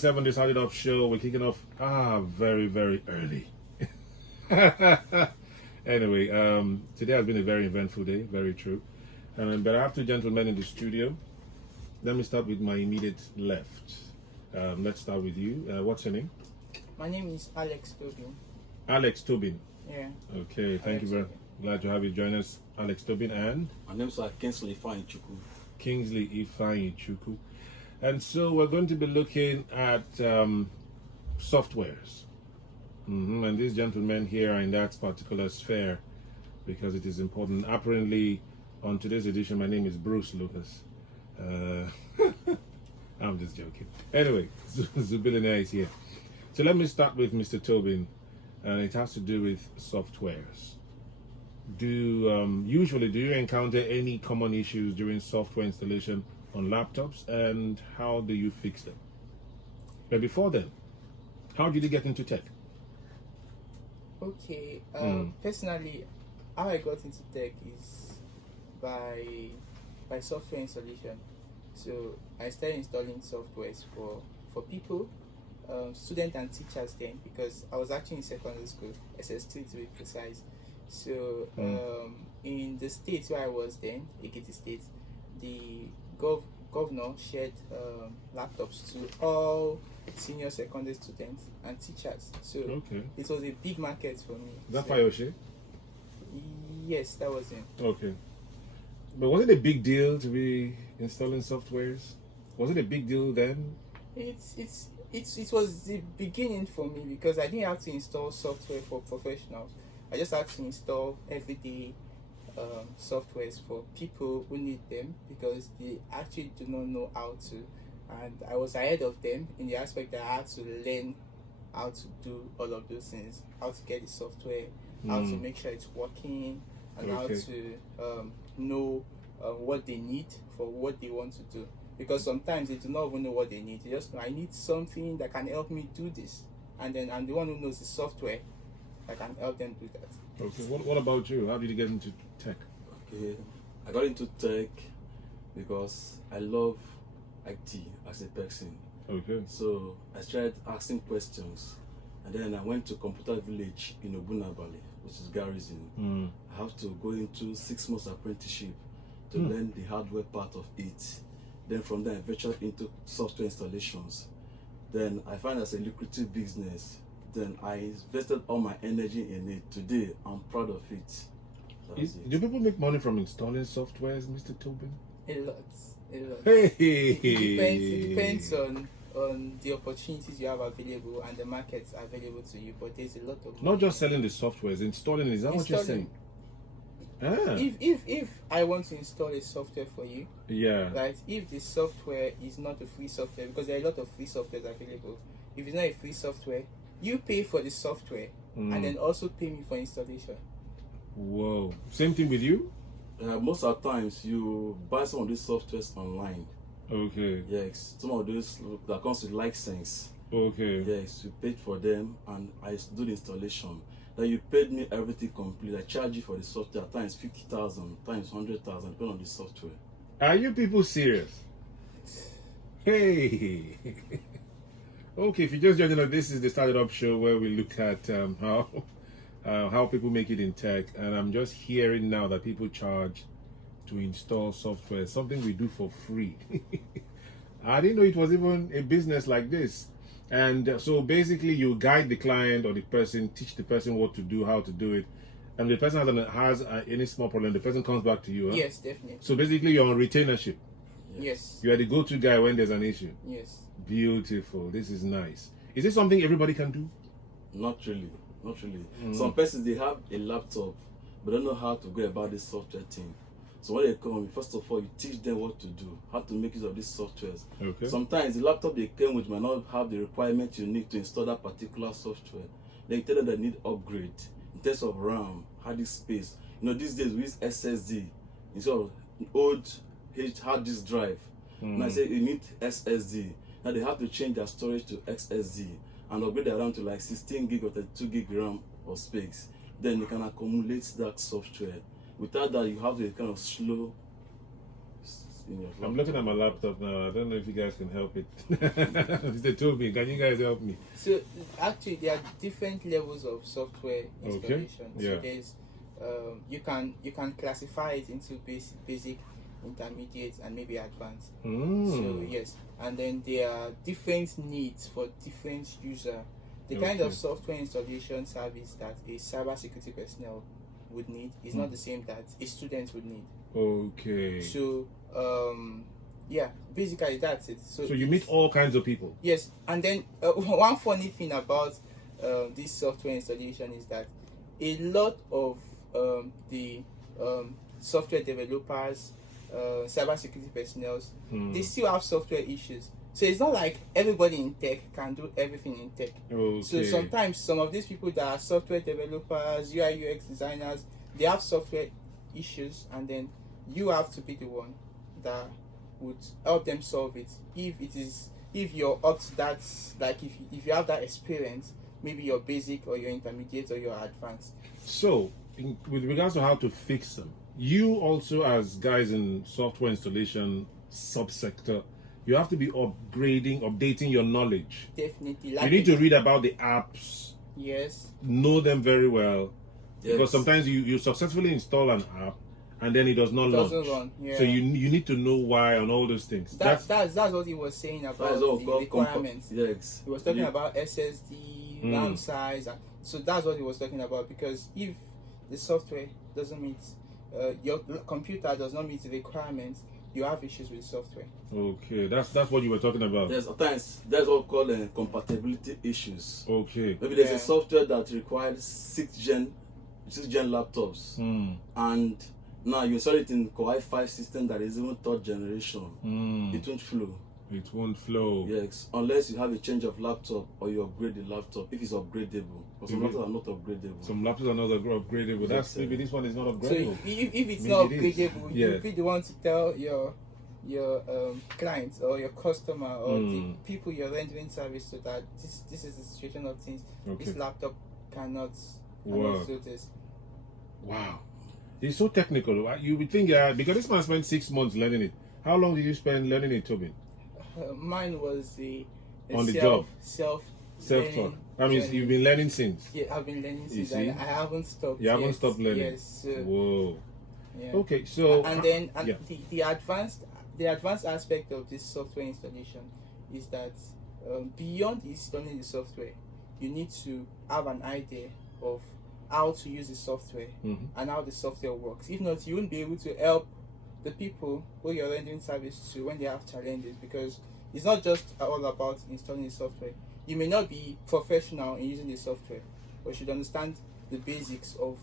101.7, the STARTITUP show. We're kicking off very, very early. Anyway, today has been a very eventful day, very true. But I have two gentlemen in the studio. Let me start with my immediate left. Let's start with you. What's your name? My name is Alex Tobin. Alex Tobin. Yeah. Okay, thank you very much. Glad to have you join us, Alex Tobin. And my name is Kingsley Ifeanyichukwu. Kingsley Ifeanyichukwu. And so we're going to be looking at softwares. And these gentlemen here are in that particular sphere because it is important. Apparently, on today's edition, my name is Bruce Lucas. I'm just joking. Anyway, Zubillionaire is here. So let me start with Mr. Tobin, and it has to do with softwares. Do you encounter any common issues during software installation on laptops, and how do you fix them? But before then, how did you get into tech? Okay, personally, how I got into tech is by software installation. So I started installing softwares for people, students and teachers then, because I was actually in secondary school, SS3 to be precise. So in the state where I was then, Ekiti State, the governor shared laptops to all senior secondary students and teachers. So it was a big market for me. Is that Fayoshe? Yes, that was him. Okay. But was it a big deal to be installing softwares? Was it a big deal then? It was the beginning for me because I didn't have to install software for professionals. I just had to install everyday softwares for people who need them because they actually do not know how to. And I was ahead of them in the aspect that I had to learn how to do all of those things, how to get the software, how to make sure it's working, and how to know what they need for what they want to do. Because sometimes they do not even know what they need. They just know, I need something that can help me do this. And then I'm the one who knows the software that can help them do that. Okay, what about you? How did you get into tech? Okay, I got into tech because I love IT as a person. Okay. So I started asking questions, and then I went to Computer Village in Obunabali, which is Garrison. I have to go into 6 months apprenticeship to learn the hardware part of it. Then from there I ventured into software installations. Then I find it as a lucrative business. Then I invested all my energy in it. Today I'm proud of it. Do people make money from installing softwares, Mr. Tobin? A lot. Hey. It depends on the opportunities you have available and the markets available to you, but there's a lot of not just selling the softwares, installing. Is that what you're saying? If I want to install a software for you, right? If the software is not a free software, because there are a lot of free softwares available. If it's not a free software, you pay for the software and then also pay me for installation. Whoa! Same thing with you? Most of the times you buy some of these softwares online. Okay. Yes, some of those that comes with license. Okay. Yes, you paid for them and I do the installation. Then you paid me everything complete. I charge you for the software times 50,000, times 100,000, depending on the software. Are you people serious? Hey. Okay, if you just joined us, this is the STARTITUP show where we look at how people make it in tech, and I'm just hearing now that people charge to install software, something we do for free. I didn't know it was even a business like this. And so basically you guide the client or the person, teach the person what to do, how to do it, and the person has any small problem, the person comes back to you. Huh? Yes, definitely. So basically you're on retainership. Yes. You are the go-to guy when there's an issue. Yes. Beautiful. This is nice. Is this something everybody can do? Not really. Some persons, they have a laptop but don't know how to go about this software thing. So when they come, first of all, you teach them what to do, how to make use of these softwares. Okay. Sometimes the laptop they came with might not have the requirement you need to install that particular software. Then you tell them they need upgrade in terms of RAM, hard disk space. These days we use SSD instead of old hard disk drive. And I say you need SSD. Now they have to change their storage to XSD and upgrade their RAM to like 16 gig or 32 gig RAM or space. Then you can accumulate that software. Without that, you have a kind of slow in your I'm looking at my laptop now. I don't know if you guys can help it. Mr. Toby, can you guys help me? So actually, there are different levels of software installation. Okay. Yeah. So there's you can classify it into basic, intermediate, and maybe advanced. So yes, and then there are different needs for different user. The kind of software installation service that a cybersecurity personnel would need is not the same that a student would need. Okay. So yeah, basically that's it. So you meet all kinds of people. Yes, and then one funny thing about this software installation is that a lot of the software developers, cybersecurity personnel, they still have software issues. So it's not like everybody in tech can do everything in tech. Okay. So sometimes some of these people that are software developers, UI UX designers, they have software issues, and then you have to be the one that would help them solve it. If you're up to that, like if you have that experience, maybe you're basic or you're intermediate or you're advanced. So with regards to how to fix them, you also, as guys in software installation subsector, you have to be updating your knowledge. Definitely. You need to read about the apps. Yes. Know them very well. Yes. Because sometimes you successfully install an app and then it does not launch. Run. Yeah. So you need to know why and all those things. That's what he was saying about the requirements. Yes. He was talking about SSD, RAM size, and so that's what he was talking about. Because if the software doesn't meet, your computer does not meet the requirements, you have issues with software. Okay, that's what you were talking about. There's sometimes that's what we call compatibility issues. Okay. Maybe there's a software that requires 6th gen laptops, and now you install it in Core i5 system that is even 3rd generation. It won't flow. It won't flow. Yes, unless you have a change of laptop or you upgrade the laptop if it's upgradable. But some laptops are not upgradable. Some laptops are not upgradable. That's maybe this one is not upgradable. So if it's not upgradable, Yeah. you'll be the one to tell your clients or your customer or the people you're rendering service to that this is the situation of things. Okay. This laptop cannot do this. Wow. It's so technical. You would think, because this man spent 6 months learning it. How long did you spend learning it, Tobin? Mine was on the job. Self-taught. That means you've been learning since. Yeah, I've been learning since. see? I haven't stopped. You haven't stopped learning. Yes. Whoa. Yeah. Okay, so and the advanced aspect of this software installation is that beyond installing the software, you need to have an idea of how to use the software and how the software works. If not, you won't be able to help the people who you're rendering service to when they have challenges, because it's not just all about installing the software. You may not be professional in using the software, but you should understand the basics of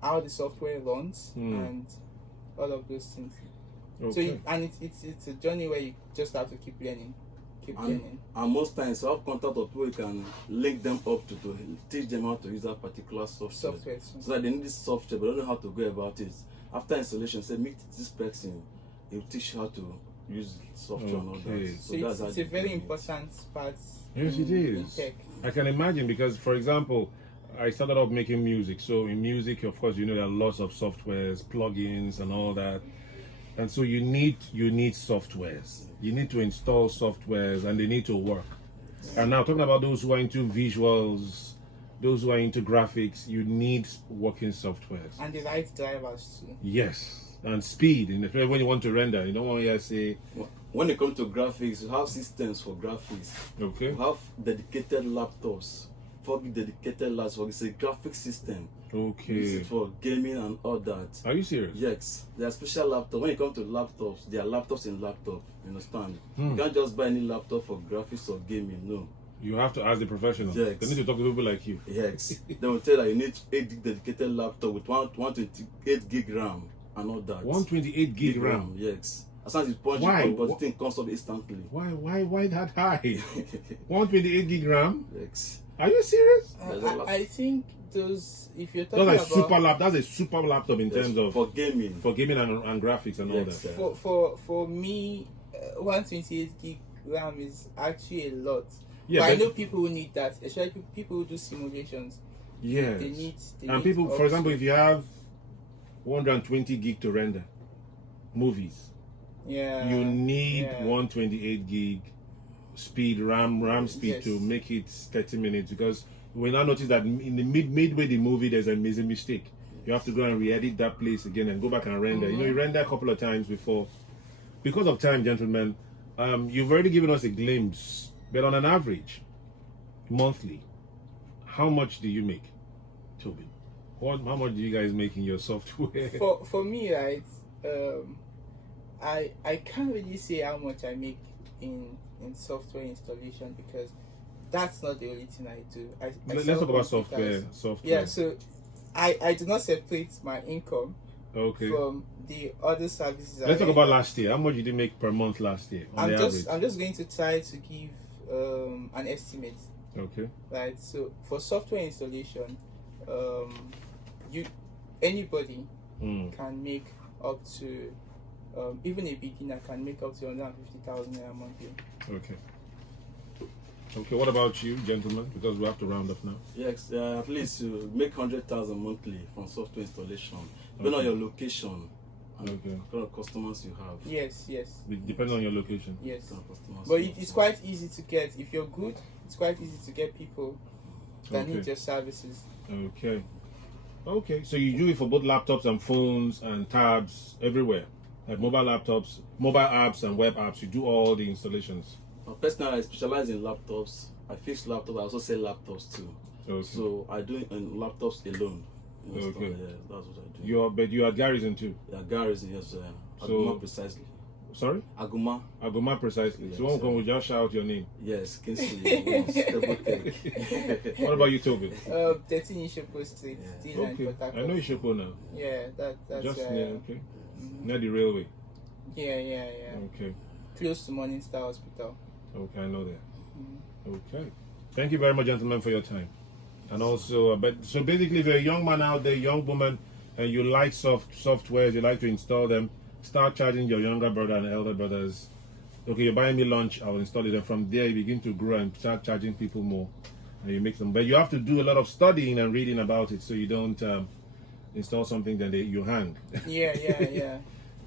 how the software runs and all of those things. okay. So it's a journey where you just have to keep learning. And most times you have contact of people you can link them up to teach them how to use that particular software. So that they need this software but don't know how to go about it. After installation, say meet this person, he'll teach you how to use software and all that. So it's a very important part. Yes, it is. In tech. I can imagine, because, for example, I started off making music. So in music, of course, there are lots of softwares, plugins, and all that. And so you need softwares. You need to install softwares, and they need to work. And now, talking about those who are into visuals, those who are into graphics, you need working softwares. And the right drivers too. Yes. And speed, when you want to render. You don't want to say... When it comes to graphics, you have systems for graphics. Okay. You have dedicated laptops. For dedicated laptops, it's a graphic system. Okay. Use it for gaming and all that. Are you serious? Yes. There are special laptops. When it comes to laptops, there are laptops in laptop. You understand? You can't just buy any laptop for graphics or gaming. No. You have to ask the professionals. Yes. They need to talk to people like you. Yes. They will tell you you need 8 gig dedicated laptop with 128 gig RAM and all that. 128 gig RAM. Yes. As long as it's punchy, but the thing comes up instantly. Why that high? 128 gig RAM? Yes. Are you serious? I think those, if you're talking That's about that's a super laptop in terms of for gaming and graphics and all that. For me, 128 gig RAM is actually a lot. Yeah, but I know people who need that, especially people who do simulations. Yes. They need people, for example, if you have 120 gig to render movies, Yeah. You need Yeah. 128 gig speed RAM speed Yes. to make it 30 minutes, because we now notice that in the midway the movie there's a mistake. You have to go and re-edit that place again and go back and render. You know, you render a couple of times before. Because of time, gentlemen, you've already given us a glimpse, but on an average, monthly, how much do you make, Tobin? How much do you guys make in your software? For me, right, I can't really say how much I make in software installation, because that's not the only thing I do. Let's talk about software. Yeah, so I do not separate my income Okay. from the other services. Let's talk about last year. How much did you make per month last year on the average? I'm just going to try to give an estimate. Okay. Right. So for software installation, anybody can make up to even a beginner can make up to 150,000 a monthly. Okay. Okay. What about you, gentlemen? Because we have to round up now. Yes, at least you make 100,000 monthly from software installation, depending on your location and the kind of customers you have. Yes. Depending on your location. Yes. Kind of customers But you it's quite easy to get. If you're good, it's quite easy to get people that need your services. Okay. Okay. So you do it for both laptops and phones and tabs everywhere, like mobile laptops, mobile apps, and web apps. You do all the installations. Personally, I specialize in laptops. I fix laptops. I also sell laptops too. Okay. So I do it in laptops alone. You know, Okay. yeah, that's what I do. But you are Garrison too. Yeah, Garrison, yes, sir. So- Aguma precisely. Sorry. Aguma. Precisely. Yes, so one sir. can we just shout your name. Yes, Kingsley. Once, double take. What about you, Toby? 13 Ishopo Street, Yeah. still in Okay. Port I Harcourt. know Ishopo now. Yeah, that's Just near. Okay. Near the railway. Yeah. Okay. Close to Morning Star Hospital. Okay, I know that. Okay. Thank you very much, gentlemen, for your time. And also, so basically, if you're a young man out there, young woman, and you like softwares, you like to install them, start charging your younger brother and elder brothers. Okay, you're buying me lunch, I will install it. And from there, you begin to grow and start charging people more. And you make them. But you have to do a lot of studying and reading about it, so you don't install something that you hang. Yeah.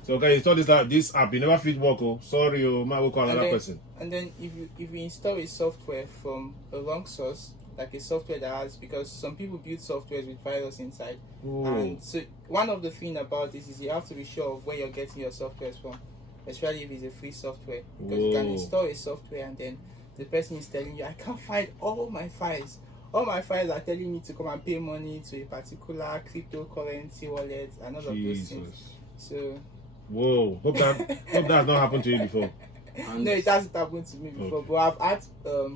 So okay, install this app. You never fit work. Oh, sorry, might work on another person. And then if you install a software from a wrong source, like a software that has, because some people build software with virus inside. Ooh. And so one of the things about this is you have to be sure of where you're getting your software from, especially if it's a free software. Because you can install a software and then the person is telling you, I can't find all my files. All my files are telling me to come and pay money to a particular cryptocurrency wallet and all of those things. So whoa, hope that has not happened to you before. no, it hasn't happened to me before, but I've had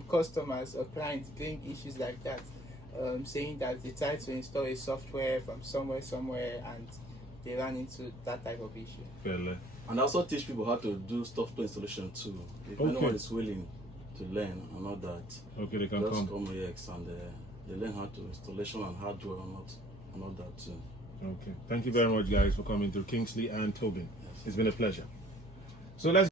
customers or clients getting issues like that, saying that they tried to install a software from somewhere and they ran into that type of issue. Well, And I also teach people how to do software installation too. If anyone is willing to learn and all that, okay, they can just come. come EX and they learn how to installation and hardware and all that too. Okay, thank you very much, guys, for coming through, Kingsley and Tobin. It's been a pleasure. So let's